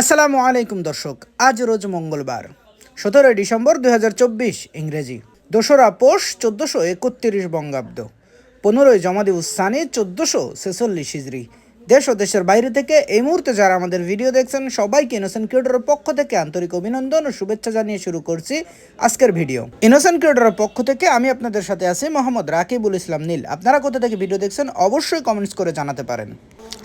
আসসালামু আলাইকুম দর্শক, আজ রোজ মঙ্গলবার, সতেরোই ডিসেম্বর দুই হাজার চব্বিশ ইংরেজি, দোসরা পোষ চোদ্দোশো একত্রিশ বঙ্গাব্দ, পনেরোই জমাদি উসানি চোদ্দোশো ছেচল্লিশ হিজড়ি দেশ ও দেশের বাইরে থেকে এই মুহূর্তে যারা আমাদের ভিডিও দেখছেন, সবাইকে ইনোসেন্ট ক্রিয়েটরের পক্ষ থেকে আন্তরিক অভিনন্দন ও শুভেচ্ছা জানিয়ে শুরু করছি আজকের ভিডিও ইনোসেন্ট ক্রিয়েটরের পক্ষ থেকে আমি আপনাদের সাথে আছি মোহাম্মদ রাকিবুল ইসলাম নীল। আপনারা কোথা থেকে ভিডিও দেখছেন, অবশ্যই কমেন্টস করে জানাতে পারেন।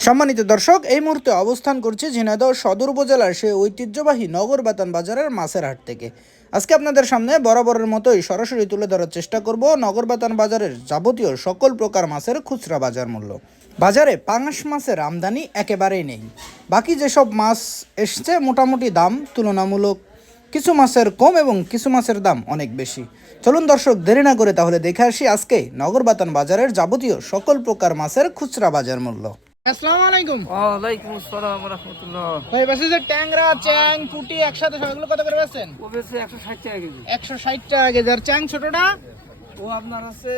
সম্মানিত দর্শক, এই মুহূর্তে অবস্থান করছি ঝিনাইদহ সদর উপজেলার সেই ঐতিহ্যবাহী নগর বাতান বাজারের মাছের হাট থেকে। আজকে আপনাদের সামনে বরাবরের মতোই সরাসরি তুলে ধরার চেষ্টা করব নগর বাতান বাজারের যাবতীয় সকল প্রকার মাছের খুচরা বাজার মূল্য। বাজারে পাঙাশ মাছের আমদানি একেবারেই নেই। বাকি যেসব মাছ এসছে মোটামুটি দাম তুলনামূলক কিছু মাছের কম এবং কিছু মাছের দাম অনেক বেশি। চলুন দর্শক দেরি না করে তাহলে দেখে আসি আজকে নগর বাতান বাজারের যাবতীয় সকল প্রকার মাছের খুচরা বাজার মূল্য। আসসালামু আলাইকুম। ওয়ালাইকুম আসসালাম রহমতুল্লাহ। ভাই বাসে যে ট্যাংরা চ্যাং পুটি একসাথে সবগুলো কত করে ও কেজি। টাকা কেজি। আর চ্যাং ছোটটা? ও আপনার আছে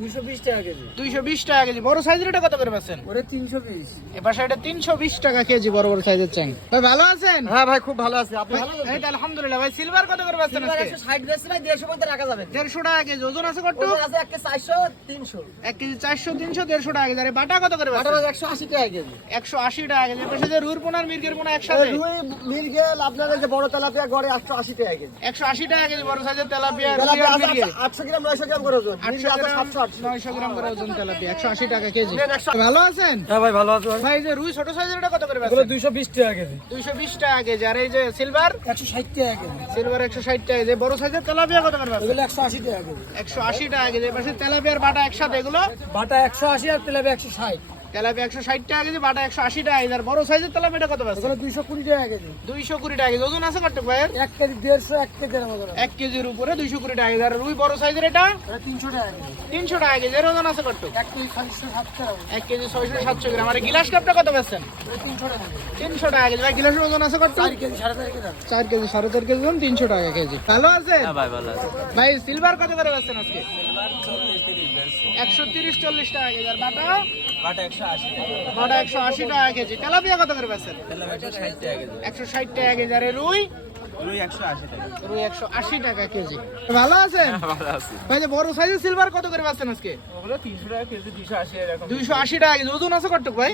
দুশো বিশ টাকা কেজি। দুইশো বিশ টাকা কেজি। বড় সাইজের এটা কত করে বেচছেন ওরে তিনশো বিশ। এবার এটা তিনশো বিশ টাকা কেজি বড় বড় সাইজের চ্যাং। ভাই ভালো আছেন? হ্যাঁ ভাই খুব ভালো আছে। আপনি ভালো এই আলহামদুলিল্লাহ ভাই সিলভার কত করে বেচছেন আজকে? ষাট বেশি ভাই দেড়শো মধ্যে রাখা যাবে। দেড়শো টাকা কেজি ওজন আছে কত? আছে এক চারশো তিনশো। এক কেজি চারশো তিনশো দেড়শো টাকা কেজি। আর বাটা কত করে বেচছেন একশো আশি টাকা কেজি। একশো আশি টাকা কেজি। পাশে যে রুর পোনার মির্গের পোনা একসাথে? রুই মির্গেল আপনার যে বড় তেলাপিয়া গড়ে একশো আশি টাকা কেজি। একশো আশি টাকা কেজি বড় সাইজের তেলাপিয়া রুই তেলাপিয়া আর আছে মির্গেল। আটশো গ্রাম নয়শো গ্রাম করে ওজন। মির্গেল আছে 900 গ্রাম টাকা কেজি। ভালো আছেন? টাকা কেজি। আর এই যে সিলভার 160 টাকা কেজি। সিলভার 160 টাকা যে বড় সাইজের তেলাপিয়া একশো করে টাকা কেজি। 180 টাকা কেজি। পাশে তেলাপিয়ার বাটা একসাথে এগুলো? বাটা 180 আর তেলাপিয়া 160 তেলাপি একশো ষাট টাকা কেজি বাটা একশো আশি টাকা কেজি আর বড় সাইজের তেলাপি এটা কত পাচ্ছে দুইশো কুড়ি টাকা কেজি দুইশো কুড়ি টাকা কেজি ওজন আছে কটক ভাইয়ের এক কেজি দেড়শো এক কেজির এক কেজির উপরে দুইশো কুড়ি টাকা কেজি আর রুই বড় সাইজের এটা তিনশো টাকা তিনশো টাকা কেজি এর ওজন আছে কটক এক কেজি ছয়শো সাতশো এক কেজি ছয়শো সাতশো গ্রাম আর গিলাস কাপটা কত পাচ্ছেন তিনশো টাকা তিনশো টাকা কেজি ভাই গিলাসের ওজন আছে কটক চার কেজি সাড়ে চার কেজি চার কেজি সাড়ে চার কেজি তিনশো টাকা কেজি ভালো আছে ভাই ভালো আছে ভাই সিলভার কত করে পাচ্ছেন আজকে একশো তিরিশ চল্লিশ টাকা কেজি। আর বাটা? বাটা একশো আশি। বাটা একশো আশি টাকা কেজি। তেলাপিয়া কত করে বেচছেন একশো ষাট টাকা কেজি। আর রুই? রুই টাকা। রুই কেজি। ভালো আছেন? ভালো আছে। ভাই যে বড় সাইজের সিলভার কত করে আজকে? ওগুলো টাকা কেজি এরকম। টাকা কেজি। ওজন আছে ভাই?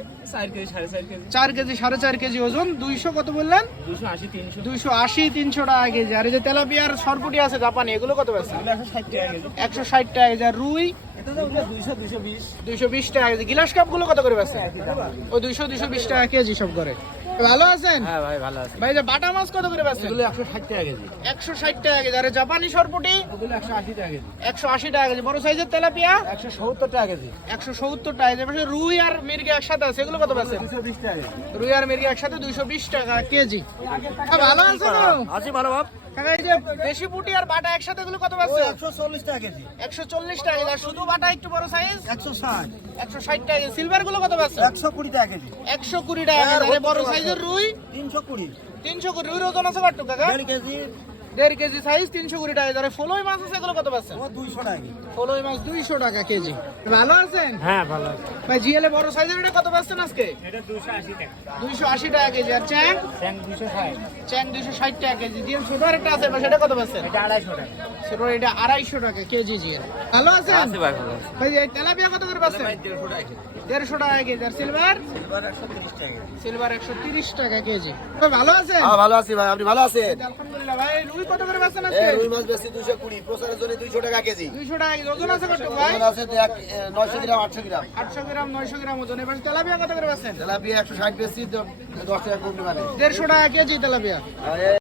KG KG. কেজি কেজি ওজন। কত বললেন? টাকা কেজি। আর এই যে তেলাপিয়ার সরপুটি আছে জাপানি এগুলো কত বেচছেন একশো ষাট টাকা কেজি। টাকা কেজি। আর রুই? এটা তো ওগুলো দুইশো দুশো বিশ। দুইশো বিশ টাকা কেজি। গিলাস কাপগুলো কত করে বেচছেন ও দুইশো দুইশো বিশ টাকা কেজি সব করে। ভালো আছেন? হ্যাঁ ভাই ভালো আছি। ভাই যে বাটা মাছ কত করে বেচছেন? এগুলো একশো ষাট টাকা কেজি। একশো ষাট টাকা কেজি। আর জাপানি সরপুটি? ওগুলো একশো আশি টাকা কেজি। একশো আশি টাকা কেজি। বড় সাইজের তেলাপিয়া? একশো সত্তর টাকা কেজি। একশো সত্তর টাকা কেজি। পাশে রুই আর মির্গে একসাথে আছে। এগুলো কত বেচছেন? দুশো বিশ টাকা রুই আর মির্গে একসাথে দুইশো বিশ টাকা কেজি। ভালো আছেন তো? আছি ভালো বাপ কাকা, এই যে দেশি পুটি আর বাটা একসাথে এগুলো কত একশো চল্লিশ টাকা কেজি। একশো চল্লিশ টাকা আর শুধু বাটা একটু বড় সাইজ একশো ষাট। একশো ষাট টাকা সিলভারগুলো কত একশো কুড়ি টাকা কেজি। একশো কুড়ি টাকা আর বড় সাইজের রুই? তিনশো কুড়ি। তিনশো কুড়ি। রুইর ওজন আছে কত কাকা? 1 কেজি। দেড় কেজি সাইজ তিনশো কুড়ি টাকা। ফলই মাছ আছে এগুলো কত পাচ্ছেন? দুইশো টাকা ফলই মাছ দুইশো টাকা কেজি। ভালো আছেন? হ্যাঁ ভালো আছে। ভাই জিএলে বড় সাইজের এটা কত পাচ্ছেন আজকে? এটা দুশো আশি টাকা। দুইশো আশি টাকা কেজি। আর চ্যাং? দুশো ষাট। চ্যাং দুইশো ষাট টাকা কেজি। একটা আছে সেটা কত পাচ্ছেন? এটা আড়াইশো টাকা। ছোট এটা আড়াইশো টাকা কেজি জিএল। ভালো আছেন? ভাই ভালো আছে। ভাই এই তেলাপিয়া কত করে পাচ্ছেন? দেড়শো টাকা কেজি। দেড়শো টাকা কেজি। আর সিলভার? এবার একশো তিরিশ টাকা সিলভার একশো তিরিশ টাকা কেজি। ভাই ভালো আছেন? হ্যাঁ ভালো আছি ভাই আপনি ভালো আছেন? আলহামদুলিল্লাহ ভাই রুই কত করে আজকে? রুই মাছ প্রচারের জন্য টাকা কেজি। দুইশো টাকা কেজি ওজন আছে কত ভাই? ওজন গ্রাম আটশো গ্রাম। আটশো গ্রাম নয়শো গ্রাম ওজন। এবার তেলাপিয়া কত করে পাচ্ছেন তেলাপিয়া একশো ষাট বেশি তো দশ টাকা কমবে মানে দেড়শো টাকা কেজি তেলাপিয়া।